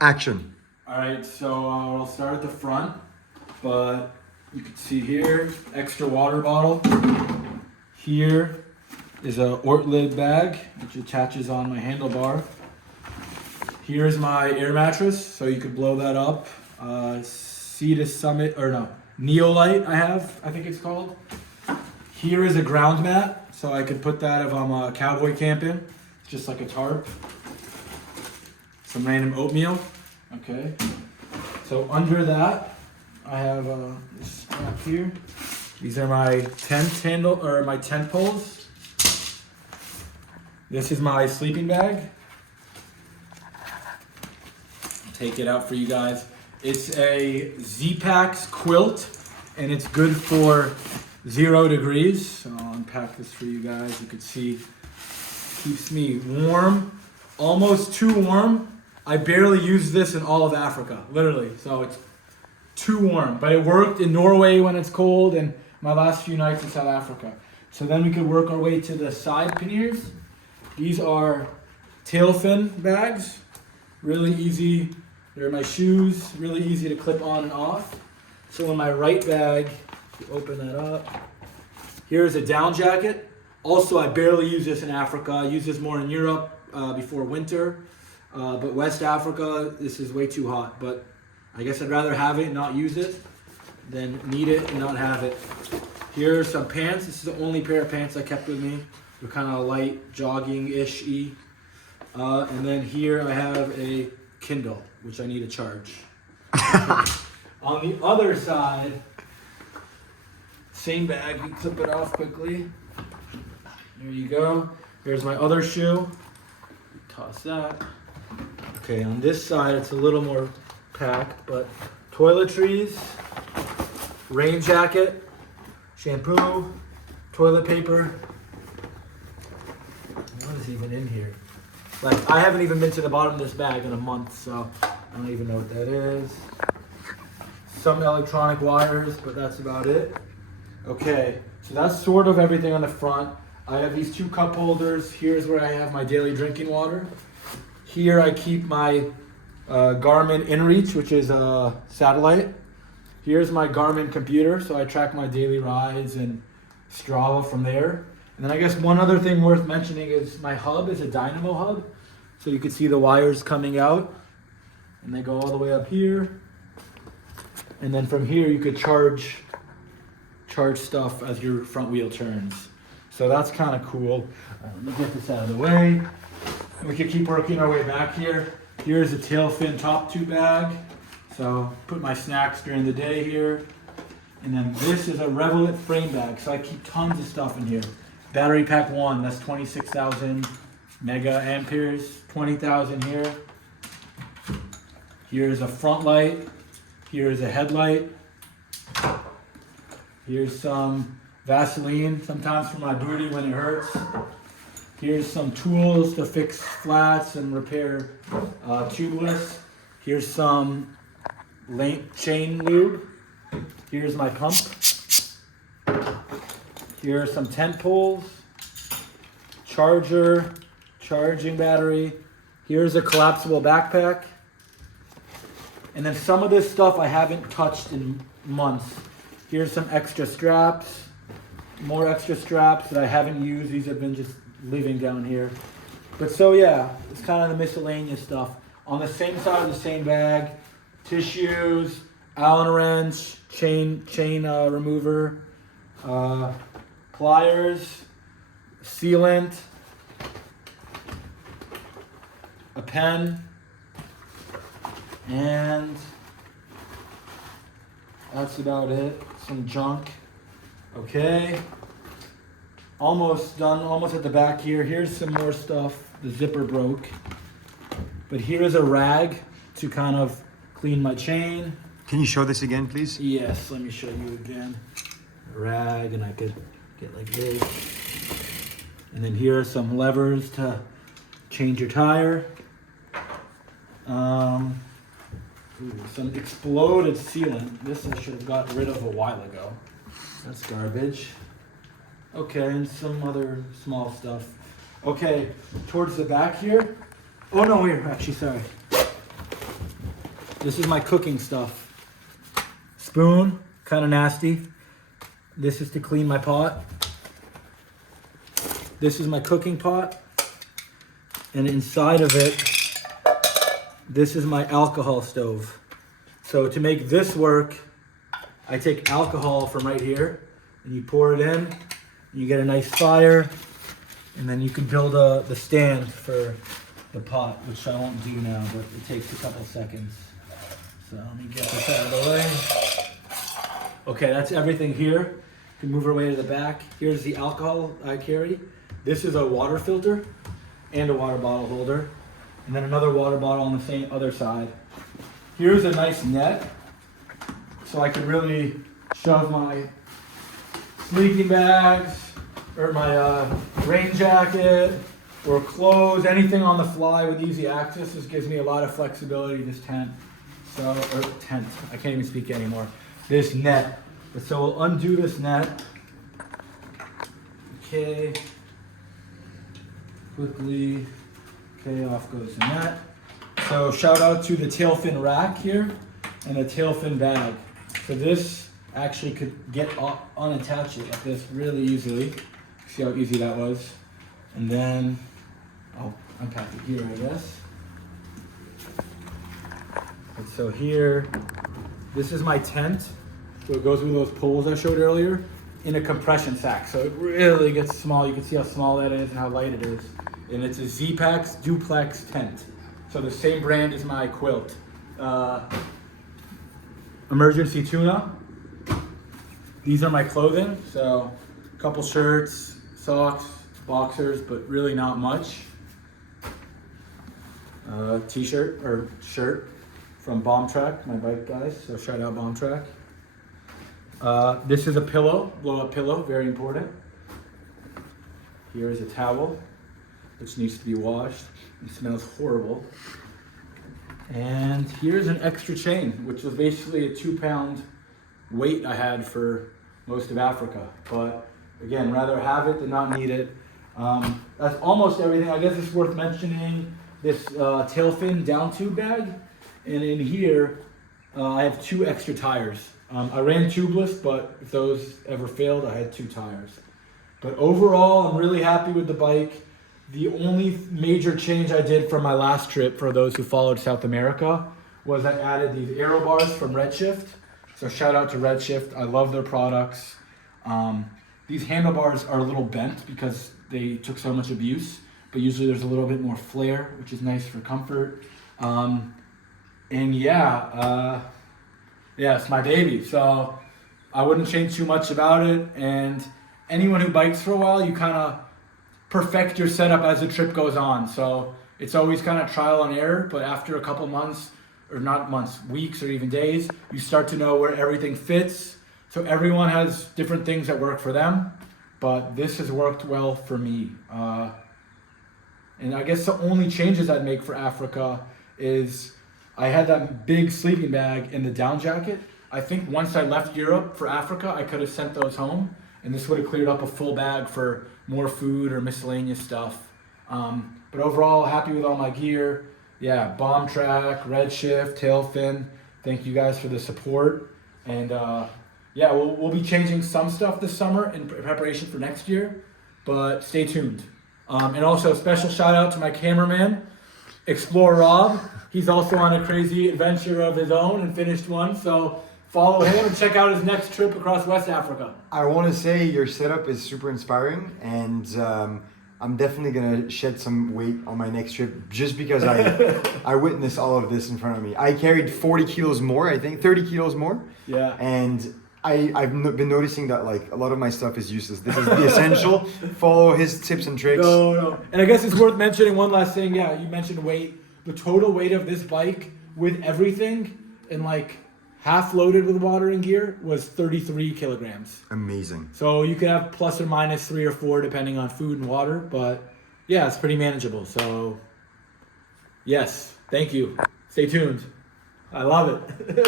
Action. All right, so I'll start at the front, but you can see here, extra water bottle. Here is a Ort lid bag, which attaches on my handlebar. Here's my air mattress, so you could blow that up. Sea to Summit, or no, Neolite I think it's called. Here is a ground mat, so I could put that if I'm cowboy camping, just like a tarp. Some random oatmeal. Okay. So under that, I have this strap here. These are my tent poles. This is my sleeping bag. Take it out for you guys. It's a Z-Pax quilt, and it's good for 0 degrees. So I'll unpack this for you guys. You can see, keeps me warm, almost too warm. I barely use this in all of Africa, literally. So it's too warm, but it worked in Norway when it's cold, and my last few nights in South Africa. So then we could work our way to the side panniers. These are tail fin bags, really easy. They're my shoes, really easy to clip on and off. So in my right bag, you open that up. Here's a down jacket. Also, I barely use this in Africa. I use this more in Europe before winter. But West Africa, this is way too hot. But I guess I'd rather have it and not use it than need it and not have it. Here are some pants. This is the only pair of pants I kept with me. They're kind of light, jogging-ish-y. And then here I have a Kindle, which I need to charge. On the other side, same bag. You clip it off quickly. There you go. Here's my other shoe. Toss that. Okay, on this side it's a little more packed, but toiletries, rain jacket, shampoo, toilet paper. What is even in here? Like, I haven't even been to the bottom of this bag in a month, so I don't even know what that is. Some electronic wires, but that's about it. Okay, so that's sort of everything on the front. I have these 2 cup holders. Here's where I have my daily drinking water. Here I keep my Garmin InReach, which is a satellite. Here's my Garmin computer, so I track my daily rides and Strava from there. And then I guess one other thing worth mentioning is my hub is a dynamo hub. So you can see the wires coming out, and they go all the way up here. And then from here you could charge stuff as your front wheel turns. So that's kind of cool. Let me get this out of the way. And we can keep working our way back here. Here's a tail fin top tube bag. So put my snacks during the day here. And then this is a Revolut frame bag. So I keep tons of stuff in here. Battery pack 1, that's 26,000 mega amperes. 20,000 here. Here's a front light. Here's a headlight. Here's some Vaseline, sometimes for my booty when it hurts. Here's some tools to fix flats and repair tubeless. Here's some chain lube. Here's my pump. Here are some tent poles. Charger, charging battery. Here's a collapsible backpack. And then some of this stuff I haven't touched in months. Here's some extra straps. More extra straps that I haven't used. These have been just living down here. But so yeah, it's kind of the miscellaneous stuff. On the same side of the same bag, tissues, Allen wrench, chain remover, pliers, sealant, a pen, and that's about it. Some junk. Okay. Almost done, almost at the back here. Here's some more stuff. The zipper broke. But here is a rag to kind of clean my chain. Can you show this again, please? Yes, let me show you again. A rag, and I could get like this. And then here are some levers to change your tire. Some exploded sealant. This I should have got rid of a while ago. That's garbage. Okay, and some other small stuff. Okay, towards the back here. Oh no, here, actually, sorry. This is my cooking stuff. Spoon, kind of nasty. This is to clean my pot. This is my cooking pot. And inside of it, this is my alcohol stove. So to make this work, I take alcohol from right here and you pour it in, and you get a nice fire, and then you can build the stand for the pot, which I won't do now, but it takes a couple seconds. So let me get this out of the way. Okay, that's everything here. You can move our way to the back. Here's the alcohol I carry. This is a water filter and a water bottle holder, and then another water bottle on the same other side. Here's a nice net, so I can really shove my sleeping bags or my rain jacket or clothes, anything on the fly with easy access. This gives me a lot of flexibility, this tent. So, or tent, I can't even speak anymore. This net. So we'll undo this net. Okay. Quickly. Okay, off goes the net. So shout out to the tail fin rack here and the tail fin bag. So this actually could get unattach it like this really easily. See how easy that was? And then I'll unpack it here, I guess. And so here, this is my tent. So it goes with those poles I showed earlier in a compression sack. So it really gets small. You can see how small that is and how light it is. And it's a Z-Pax duplex tent. So the same brand as my quilt. Emergency tuna. These are my clothing. So a couple shirts, socks, boxers, but really not much. T-shirt or shirt from Bombtrack, my bike guys. So shout out Bombtrack. This is a pillow, blow-up pillow, very important. Here is a towel, which needs to be washed. It smells horrible. And here's an extra chain, which was basically a 2-pound weight I had for most of Africa. But again, rather have it than not need it. That's almost everything. I guess it's worth mentioning this tail fin down tube bag. And in here, I have 2 extra tires. I ran tubeless, but if those ever failed, I had 2 tires. But overall, I'm really happy with the bike. The only major change I did from my last trip, for those who followed South America, was I added these aero bars from Redshift. So shout out to Redshift. I love their products. These handlebars are a little bent because they took so much abuse, but usually there's a little bit more flair, which is nice for comfort. And yeah, it's my baby. So I wouldn't change too much about it. And anyone who bikes for a while, you kind of perfect your setup as the trip goes on. So it's always kind of trial and error, but after a couple months, or not months, weeks or even days, you start to know where everything fits. So everyone has different things that work for them, but this has worked well for me. And I guess the only changes I'd make for Africa is I had that big sleeping bag and the down jacket. I think once I left Europe for Africa, I could have sent those home, and this would have cleared up a full bag for more food or miscellaneous stuff. But overall, happy with all my gear. Yeah, Bombtrack, Redshift, Tailfin. Thank you guys for the support. And yeah, we'll be changing some stuff this summer in preparation for next year, but stay tuned. And also a special shout out to my cameraman, Explorer Rob. He's also on a crazy adventure of his own and finished one. So follow him and check out his next trip across West Africa. I want to say your setup is super inspiring, and I'm definitely going to shed some weight on my next trip just because I witnessed all of this in front of me. I carried 40 kilos more, I think, 30 kilos more. Yeah. And I've been noticing that like a lot of my stuff is useless. This is the essential. Follow his tips and tricks. No. And I guess it's worth mentioning one last thing. Yeah, you mentioned weight. The total weight of this bike with everything and like half loaded with water and gear was 33 kilograms. Amazing. So you could have plus or minus 3 or 4 depending on food and water, but yeah, it's pretty manageable. So yes, thank you. Stay tuned. I love it.